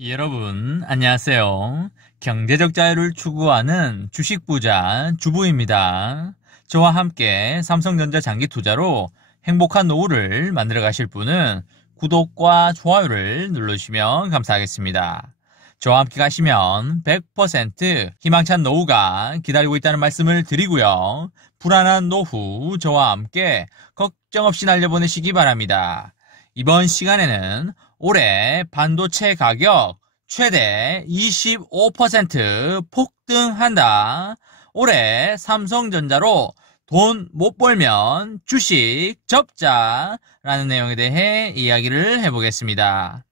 여러분, 안녕하세요. 경제적 자유를 추구하는 주식부자 주부입니다. 저와 함께 삼성전자 장기 투자로 행복한 노후를 만들어 가실 분은 구독과 좋아요를 눌러주시면 감사하겠습니다. 저와 함께 가시면 100% 희망찬 노후가 기다리고 있다는 말씀을 드리고요. 불안한 노후 저와 함께 걱정 없이 날려보내시기 바랍니다. 이번 시간에는 올해 반도체 가격 최대 25% 폭등한다. 올해 삼성전자로 돈 못 벌면 주식 접자라는 내용에 대해 이야기를 해보겠습니다.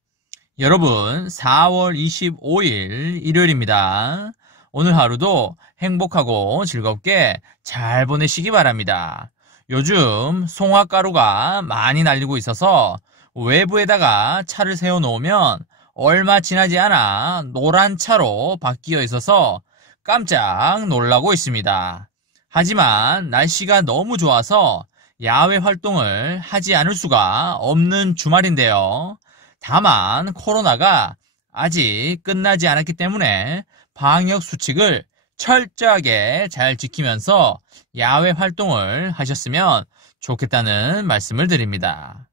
여러분, 4월 25일 일요일입니다. 오늘 하루도 행복하고 즐겁게 잘 보내시기 바랍니다. 요즘 송화가루가 많이 날리고 있어서 외부에다가 차를 세워놓으면 얼마 지나지 않아 노란 차로 바뀌어 있어서 깜짝 놀라고 있습니다. 하지만 날씨가 너무 좋아서 야외 활동을 하지 않을 수가 없는 주말인데요. 다만 코로나가 아직 끝나지 않았기 때문에 방역 수칙을 철저하게 잘 지키면서 야외 활동을 하셨으면 좋겠다는 말씀을 드립니다.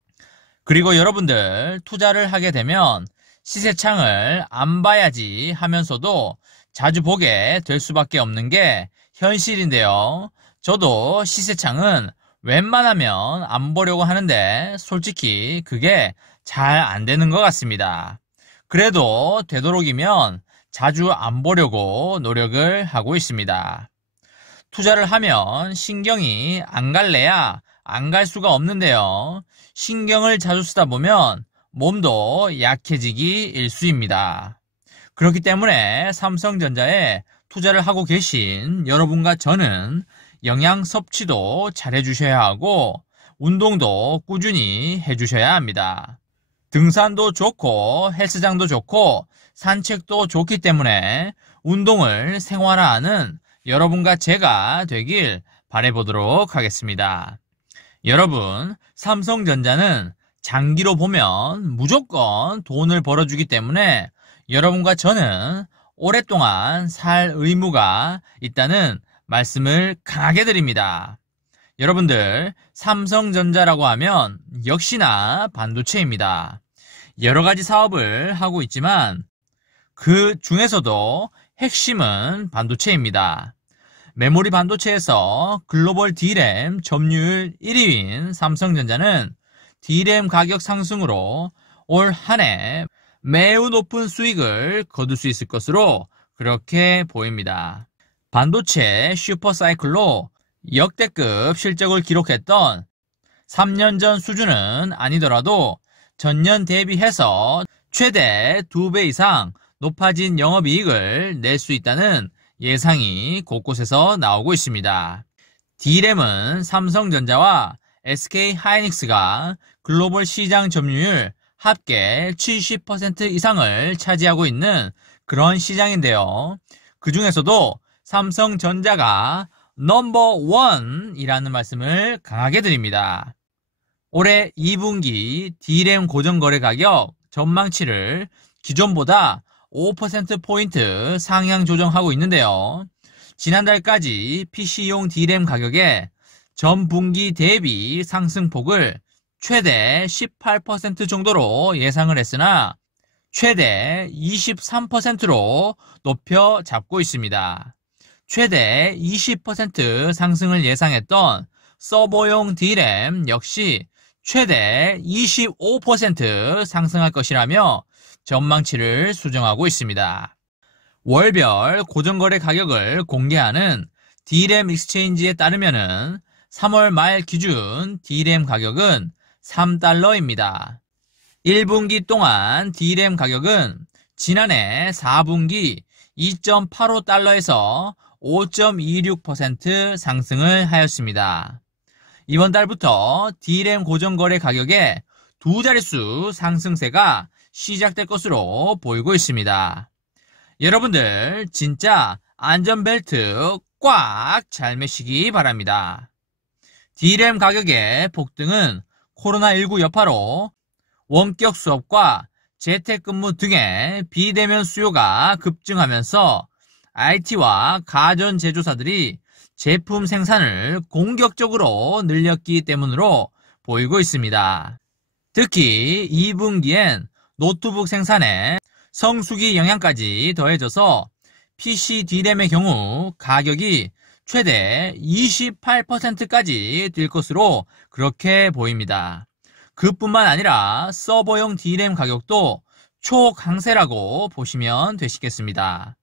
그리고 여러분들 투자를 하게 되면 시세창을 안 봐야지 하면서도 자주 보게 될 수밖에 없는 게 현실인데요. 저도 시세창은 웬만하면 안 보려고 하는데 솔직히 그게 잘 안 되는 것 같습니다. 그래도 되도록이면 자주 안 보려고 노력을 하고 있습니다. 투자를 하면 신경이 안 갈래야 안 갈 수가 없는데요. 신경을 자주 쓰다 보면 몸도 약해지기 일쑤입니다. 그렇기 때문에 삼성전자에 투자를 하고 계신 여러분과 저는 영양 섭취도 잘 해주셔야 하고 운동도 꾸준히 해주셔야 합니다. 등산도 좋고 헬스장도 좋고 산책도 좋기 때문에 운동을 생활화하는 여러분과 제가 되길 바라보도록 하겠습니다. 여러분, 삼성전자는 장기로 보면 무조건 돈을 벌어주기 때문에 여러분과 저는 오랫동안 살 의무가 있다는 말씀을 강하게 드립니다. 여러분들, 삼성전자라고 하면 역시나 반도체입니다. 여러 가지 사업을 하고 있지만 그 중에서도 핵심은 반도체입니다. 메모리 반도체에서 글로벌 D램 점유율 1위인 삼성전자는 D램 가격 상승으로 올 한 해 매우 높은 수익을 거둘 수 있을 것으로 그렇게 보입니다. 반도체 슈퍼사이클로 역대급 실적을 기록했던 3년 전 수준은 아니더라도 전년 대비해서 최대 2배 이상 높아진 영업이익을 낼 수 있다는 예상이 곳곳에서 나오고 있습니다. D램은 삼성전자와 SK하이닉스가 글로벌 시장 점유율 합계 70% 이상을 차지하고 있는 그런 시장인데요. 그 중에서도 삼성전자가 넘버 원이라는 말씀을 강하게 드립니다. 올해 2분기 D램 고정거래 가격 전망치를 기존보다 5%포인트 상향 조정하고 있는데요. 지난달까지 PC용 D램 가격의 전분기 대비 상승폭을 최대 18% 정도로 예상을 했으나 최대 23%로 높여 잡고 있습니다. 최대 20% 상승을 예상했던 서버용 D램 역시 최대 25% 상승할 것이라며 전망치를 수정하고 있습니다. 월별 고정거래 가격을 공개하는 D램 익스체인지에 따르면은 3월 말 기준 D램 가격은 3달러입니다. 1분기 동안 D램 가격은 지난해 4분기 2.85달러에서 5.26% 상승을 하였습니다. 이번 달부터 D램 고정거래 가격의 두 자릿수 상승세가 시작될 것으로 보이고 있습니다. 여러분들 진짜 안전벨트 꽉 잘 매시기 바랍니다. D램 가격의 폭등은 코로나19 여파로 원격 수업과 재택근무 등의 비대면 수요가 급증하면서 IT와 가전 제조사들이 제품 생산을 공격적으로 늘렸기 때문으로 보이고 있습니다. 특히 2분기엔 노트북 생산에 성수기 영향까지 더해져서 PC D램의 경우 가격이 최대 28%까지 뛸 것으로 그렇게 보입니다. 그뿐만 아니라 서버용 D램 가격도 초강세라고 보시면 되시겠습니다.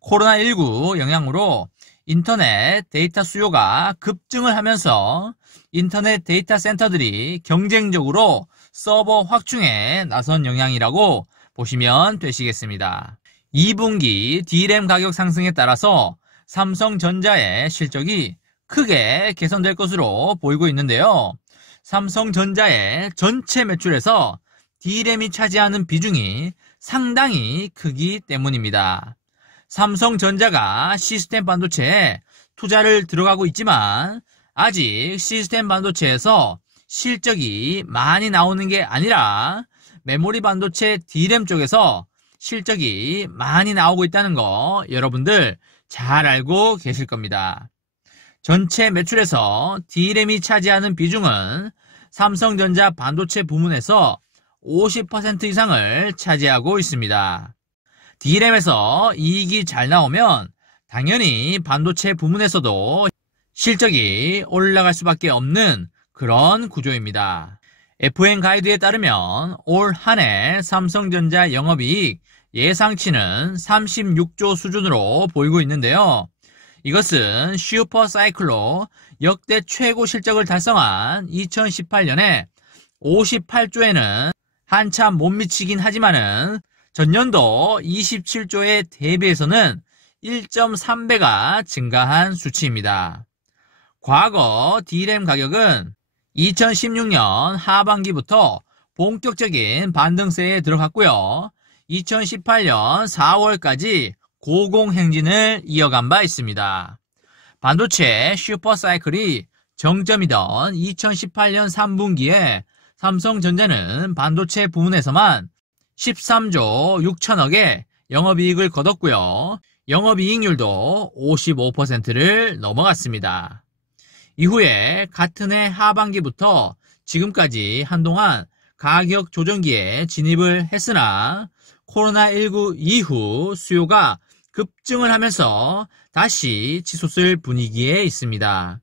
코로나19 영향으로 인터넷 데이터 수요가 급증을 하면서 인터넷 데이터 센터들이 경쟁적으로 서버 확충에 나선 영향이라고 보시면 되시겠습니다. 2분기 D램 가격 상승에 따라서 삼성전자의 실적이 크게 개선될 것으로 보이고 있는데요. 삼성전자의 전체 매출에서 D램이 차지하는 비중이 상당히 크기 때문입니다. 삼성전자가 시스템 반도체에 투자를 들어가고 있지만 아직 시스템 반도체에서 실적이 많이 나오는 게 아니라 메모리 반도체 D램 쪽에서 실적이 많이 나오고 있다는 거 여러분들 잘 알고 계실 겁니다. 전체 매출에서 D램이 차지하는 비중은 삼성전자 반도체 부문에서 50% 이상을 차지하고 있습니다. D램에서 이익이 잘 나오면 당연히 반도체 부문에서도 실적이 올라갈 수밖에 없는 그런 구조입니다. FN 가이드에 따르면 올 한 해 삼성전자 영업이익 예상치는 36조 수준으로 보이고 있는데요. 이것은 슈퍼사이클로 역대 최고 실적을 달성한 2018년에 58조에는 한참 못 미치긴 하지만은 전년도 27조에 대비해서는 1.3배가 증가한 수치입니다. 과거 D램 가격은 2016년 하반기부터 본격적인 반등세에 들어갔고요. 2018년 4월까지 고공행진을 이어간 바 있습니다. 반도체 슈퍼사이클이 정점이던 2018년 3분기에 삼성전자는 반도체 부문에서만 13조 6천억의 영업이익을 거뒀고요. 영업이익률도 55%를 넘어갔습니다. 이후에 같은 해 하반기부터 지금까지 한동안 가격 조정기에 진입을 했으나 코로나19 이후 수요가 급증을 하면서 다시 치솟을 분위기에 있습니다.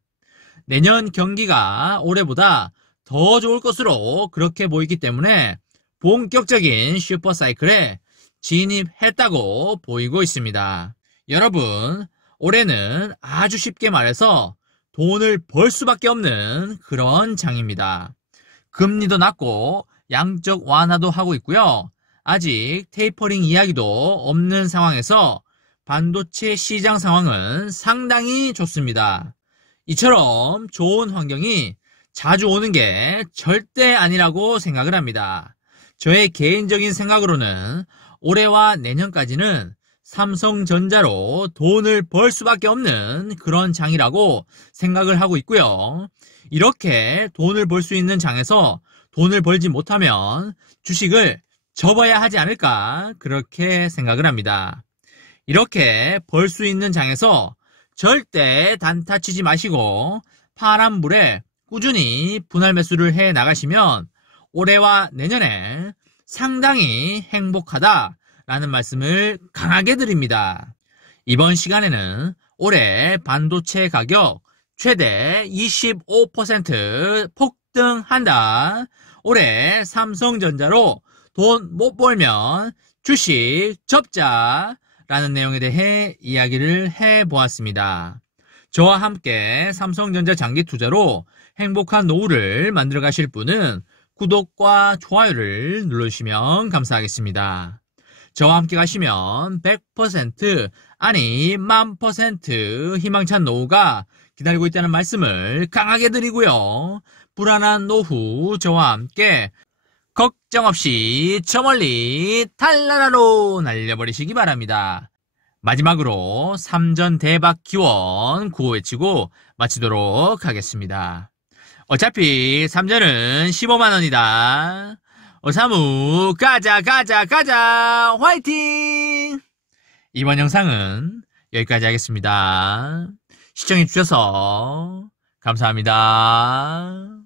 내년 경기가 올해보다 더 좋을 것으로 그렇게 보이기 때문에 본격적인 슈퍼사이클에 진입했다고 보이고 있습니다. 여러분, 올해는 아주 쉽게 말해서 돈을 벌 수밖에 없는 그런 장입니다. 금리도 낮고 양적 완화도 하고 있고요. 아직 테이퍼링 이야기도 없는 상황에서 반도체 시장 상황은 상당히 좋습니다. 이처럼 좋은 환경이 자주 오는 게 절대 아니라고 생각을 합니다. 저의 개인적인 생각으로는 올해와 내년까지는 삼성전자로 돈을 벌 수밖에 없는 그런 장이라고 생각을 하고 있고요. 이렇게 돈을 벌 수 있는 장에서 돈을 벌지 못하면 주식을 접어야 하지 않을까 그렇게 생각을 합니다. 이렇게 벌 수 있는 장에서 절대 단타 치지 마시고 파란 불에 꾸준히 분할 매수를 해 나가시면 올해와 내년에 상당히 행복하다라는 말씀을 강하게 드립니다. 이번 시간에는 올해 반도체 가격 최대 25% 폭등한다. 올해 삼성전자로 돈 못 벌면 주식 접자라는 내용에 대해 이야기를 해보았습니다. 저와 함께 삼성전자 장기 투자로 행복한 노후를 만들어 가실 분은 구독과 좋아요를 눌러주시면 감사하겠습니다. 저와 함께 가시면 100% 아니 1000% 희망찬 노후가 기다리고 있다는 말씀을 강하게 드리고요. 불안한 노후 저와 함께 걱정 없이 저 멀리 달나라로 날려버리시기 바랍니다. 마지막으로 3전 대박 기원 구호 외치고 마치도록 하겠습니다. 어차피 3전은 15만원이다. 오사무 가자 가자 가자 화이팅! 이번 영상은 여기까지 하겠습니다. 시청해주셔서 감사합니다.